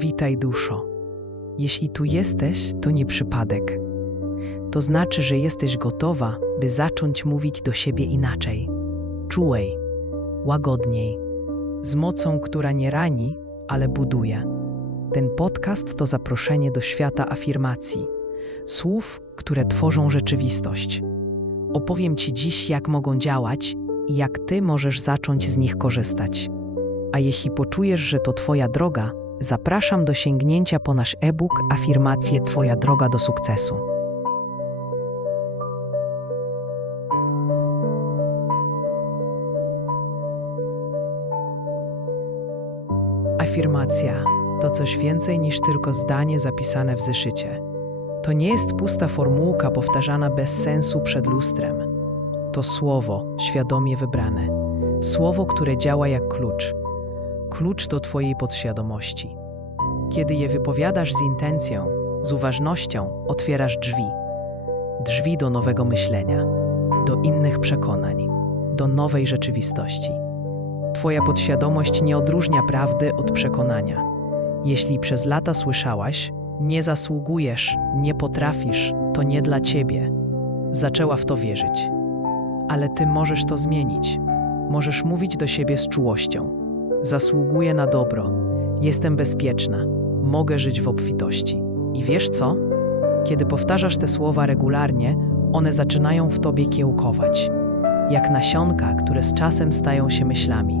Witaj, duszo. Jeśli tu jesteś, to nie przypadek. To znaczy, że jesteś gotowa, by zacząć mówić do siebie inaczej. Czułej, łagodniej, z mocą, która nie rani, ale buduje. Ten podcast to zaproszenie do świata afirmacji, słów, które tworzą rzeczywistość. Opowiem Ci dziś, jak mogą działać i jak Ty możesz zacząć z nich korzystać. A jeśli poczujesz, że to Twoja droga, zapraszam do sięgnięcia po nasz e-book Afirmacje Twoja droga do sukcesu. Afirmacja to coś więcej niż tylko zdanie zapisane w zeszycie. To nie jest pusta formułka powtarzana bez sensu przed lustrem. To słowo świadomie wybrane. Słowo, które działa jak klucz. Klucz do Twojej podświadomości. Kiedy je wypowiadasz z intencją, z uważnością, otwierasz drzwi. Drzwi do nowego myślenia, do innych przekonań, do nowej rzeczywistości. Twoja podświadomość nie odróżnia prawdy od przekonania. Jeśli przez lata słyszałaś, nie zasługujesz, nie potrafisz, to nie dla ciebie, zaczęła w to wierzyć. Ale ty możesz to zmienić. Możesz mówić do siebie z czułością. Zasługuję na dobro, jestem bezpieczna, mogę żyć w obfitości. I wiesz co? Kiedy powtarzasz te słowa regularnie, one zaczynają w tobie kiełkować. Jak nasionka, które z czasem stają się myślami.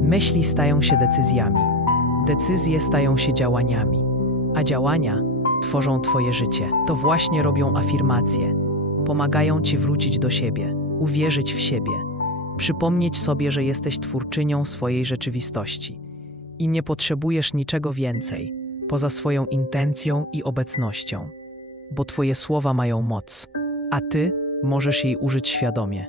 Myśli stają się decyzjami. Decyzje stają się działaniami. A działania tworzą twoje życie. To właśnie robią afirmacje. Pomagają ci wrócić do siebie, uwierzyć w siebie, przypomnieć sobie, że jesteś twórczynią swojej rzeczywistości i nie potrzebujesz niczego więcej poza swoją intencją i obecnością, bo twoje słowa mają moc, a ty możesz jej użyć świadomie.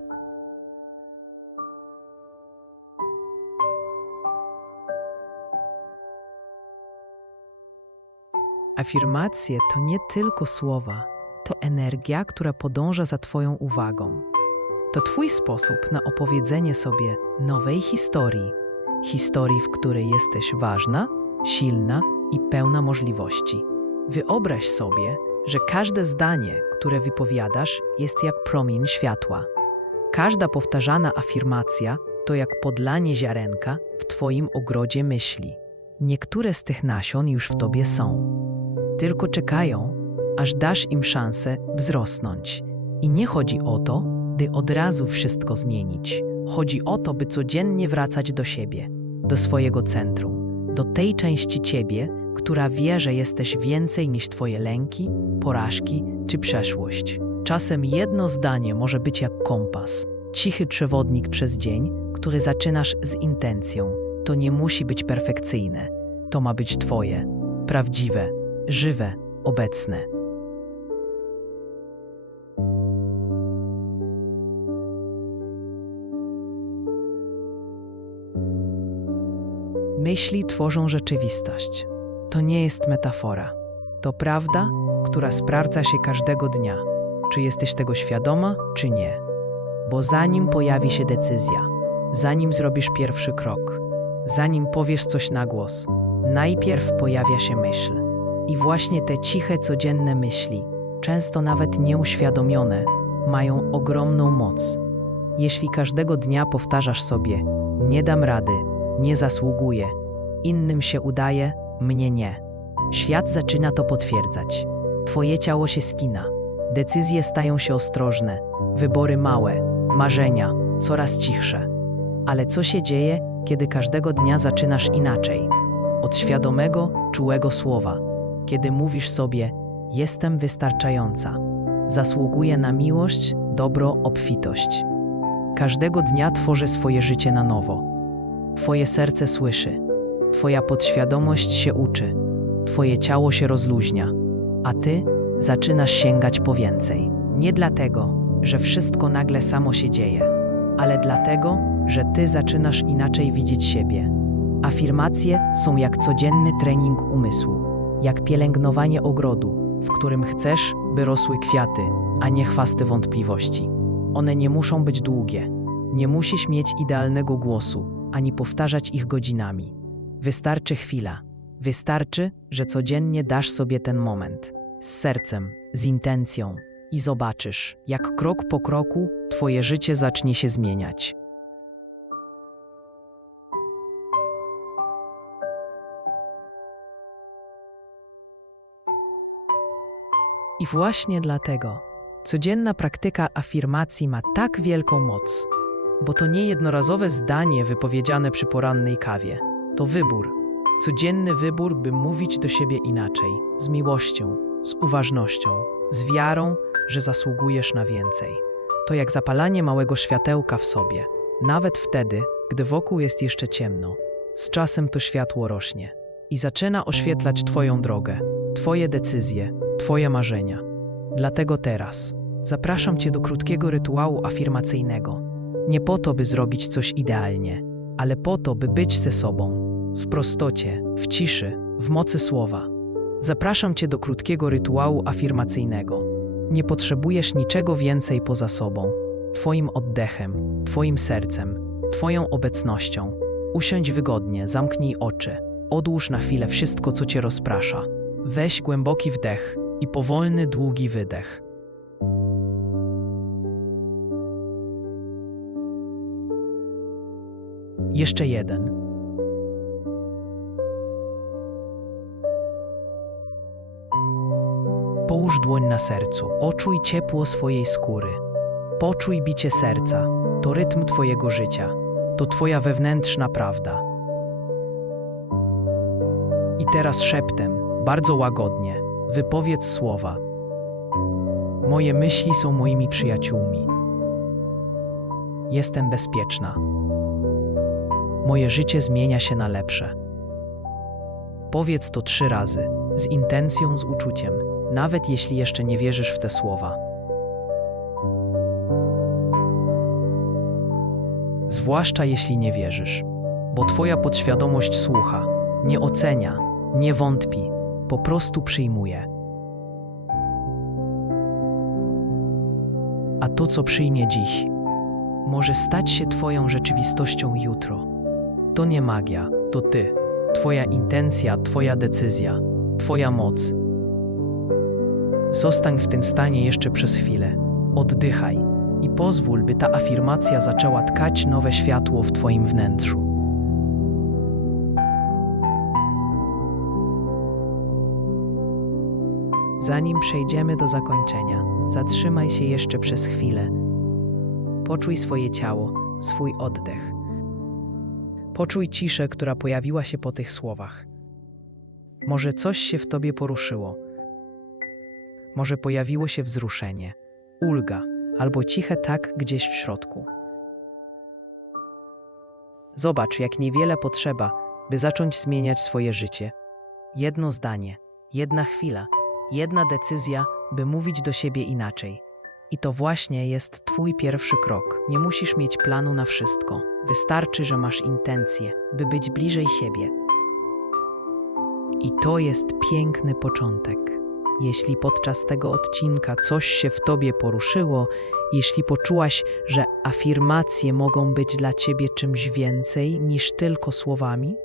Afirmacje to nie tylko słowa, to energia, która podąża za Twoją uwagą. To Twój sposób na opowiedzenie sobie nowej historii, historii, w której jesteś ważna, silna i pełna możliwości. Wyobraź sobie, że każde zdanie, które wypowiadasz, jest jak promień światła. Każda powtarzana afirmacja to jak podlanie ziarenka w Twoim ogrodzie myśli. Niektóre z tych nasion już w Tobie są. Tylko czekają, aż dasz im szansę wzrosnąć. I nie chodzi o to, by od razu wszystko zmienić. Chodzi o to, by codziennie wracać do siebie, do swojego centrum, do tej części ciebie, która wie, że jesteś więcej niż twoje lęki, porażki czy przeszłość. Czasem jedno zdanie może być jak kompas, cichy przewodnik przez dzień, który zaczynasz z intencją. To nie musi być perfekcyjne. To ma być twoje, prawdziwe, żywe, obecne. Myśli tworzą rzeczywistość. To nie jest metafora. To prawda, która sprawdza się każdego dnia, czy jesteś tego świadoma, czy nie. Bo zanim pojawi się decyzja, zanim zrobisz pierwszy krok, zanim powiesz coś na głos, najpierw pojawia się myśl. I właśnie te ciche, codzienne myśli, często nawet nieuświadomione, mają ogromną moc. Jeśli każdego dnia powtarzasz sobie: Nie dam rady, nie zasługuję, innym się udaje, mnie nie. Świat zaczyna to potwierdzać. Twoje ciało się spina, decyzje stają się ostrożne, wybory małe, marzenia coraz cichsze. Ale co się dzieje, kiedy każdego dnia zaczynasz inaczej? Od świadomego, czułego słowa, kiedy mówisz sobie: Jestem wystarczająca, zasługuję na miłość, dobro, obfitość. Każdego dnia tworzę swoje życie na nowo. Twoje serce słyszy, Twoja podświadomość się uczy, Twoje ciało się rozluźnia, a Ty zaczynasz sięgać po więcej. Nie dlatego, że wszystko nagle samo się dzieje, ale dlatego, że Ty zaczynasz inaczej widzieć siebie. Afirmacje są jak codzienny trening umysłu, jak pielęgnowanie ogrodu, w którym chcesz, by rosły kwiaty, a nie chwasty wątpliwości. One nie muszą być długie. Nie musisz mieć idealnego głosu, ani powtarzać ich godzinami. Wystarczy chwila, Wystarczy, że codziennie dasz sobie ten moment z sercem, z intencją i zobaczysz, jak krok po kroku Twoje życie zacznie się zmieniać. I właśnie dlatego codzienna praktyka afirmacji ma tak wielką moc, bo to nie jednorazowe zdanie wypowiedziane przy porannej kawie. To wybór. Codzienny wybór, by mówić do siebie inaczej, z miłością, z uważnością, z wiarą, że zasługujesz na więcej. To jak zapalanie małego światełka w sobie, nawet wtedy, gdy wokół jest jeszcze ciemno. Z czasem to światło rośnie i zaczyna oświetlać Twoją drogę, Twoje decyzje, Twoje marzenia. Dlatego teraz zapraszam Cię do krótkiego rytuału afirmacyjnego. Nie po to, by zrobić coś idealnie, ale po to, by być ze sobą, w prostocie, w ciszy, w mocy słowa. Zapraszam Cię do krótkiego rytuału afirmacyjnego. Nie potrzebujesz niczego więcej poza sobą, Twoim oddechem, Twoim sercem, Twoją obecnością. Usiądź wygodnie, zamknij oczy, odłóż na chwilę wszystko, co Cię rozprasza. Weź głęboki wdech i powolny, długi wydech. Jeszcze jeden. Połóż dłoń na sercu, oczuj ciepło swojej skóry. Poczuj bicie serca, to rytm Twojego życia, to Twoja wewnętrzna prawda. I teraz szeptem, bardzo łagodnie, wypowiedz słowa. Moje myśli są moimi przyjaciółmi. Jestem bezpieczna. Moje życie zmienia się na lepsze. Powiedz to trzy razy, z intencją, z uczuciem, nawet jeśli jeszcze nie wierzysz w te słowa. Zwłaszcza jeśli nie wierzysz, bo Twoja podświadomość słucha, nie ocenia, nie wątpi, po prostu przyjmuje. A to, co przyjmie dziś, może stać się Twoją rzeczywistością jutro. To nie magia, to Ty, Twoja intencja, Twoja decyzja, Twoja moc. Zostań w tym stanie jeszcze przez chwilę. Oddychaj i pozwól, by ta afirmacja zaczęła tkać nowe światło w Twoim wnętrzu. Zanim przejdziemy do zakończenia, zatrzymaj się jeszcze przez chwilę. Poczuj swoje ciało, swój oddech. Poczuj ciszę, która pojawiła się po tych słowach. Może coś się w tobie poruszyło. Może pojawiło się wzruszenie, ulga albo ciche tak gdzieś w środku. Zobacz, jak niewiele potrzeba, by zacząć zmieniać swoje życie. Jedno zdanie, jedna chwila, jedna decyzja, by mówić do siebie inaczej. I to właśnie jest Twój pierwszy krok. Nie musisz mieć planu na wszystko. Wystarczy, że masz intencje, by być bliżej siebie. I to jest piękny początek. Jeśli podczas tego odcinka coś się w tobie poruszyło, jeśli poczułaś, że afirmacje mogą być dla ciebie czymś więcej niż tylko słowami,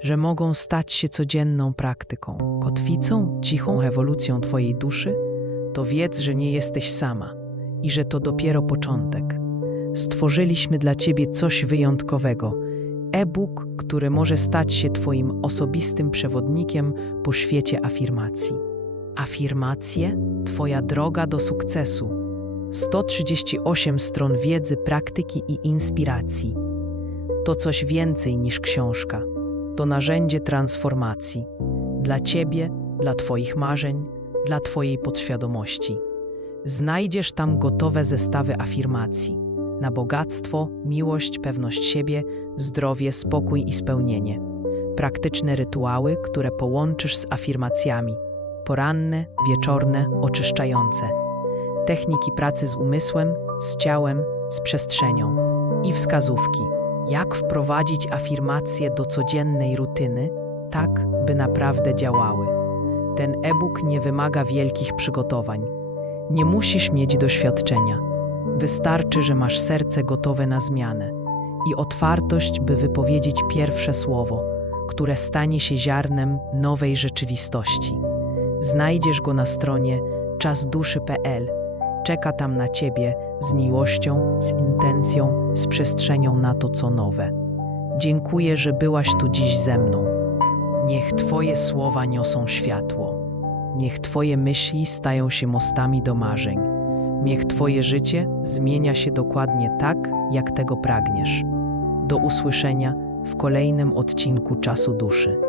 że mogą stać się codzienną praktyką, kotwicą, cichą ewolucją twojej duszy, to wiedz, że nie jesteś sama i że to dopiero początek. Stworzyliśmy dla ciebie coś wyjątkowego e-book, który może stać się Twoim osobistym przewodnikiem po świecie afirmacji. Afirmacje Twoja droga do sukcesu. 138 stron wiedzy, praktyki i inspiracji. To coś więcej niż książka. To narzędzie transformacji. Dla Ciebie, dla Twoich marzeń, dla Twojej podświadomości. Znajdziesz tam gotowe zestawy afirmacji na bogactwo, miłość, pewność siebie, zdrowie, spokój i spełnienie. Praktyczne rytuały, które połączysz z afirmacjami poranne, wieczorne, oczyszczające. Techniki pracy z umysłem, z ciałem, z przestrzenią. I wskazówki, jak wprowadzić afirmacje do codziennej rutyny, tak by naprawdę działały. Ten e-book nie wymaga wielkich przygotowań. Nie musisz mieć doświadczenia Wystarczy, że masz serce gotowe na zmianę i otwartość, by wypowiedzieć pierwsze słowo, które stanie się ziarnem nowej rzeczywistości. Znajdziesz go na stronie czasduszy.pl. Czeka tam na ciebie z miłością, z intencją, z przestrzenią na to, co nowe. Dziękuję, że byłaś tu dziś ze mną. Niech Twoje słowa niosą światło. Niech Twoje myśli stają się mostami do marzeń. Niech Twoje życie zmienia się dokładnie tak, jak tego pragniesz. Do usłyszenia w kolejnym odcinku Czasu Duszy.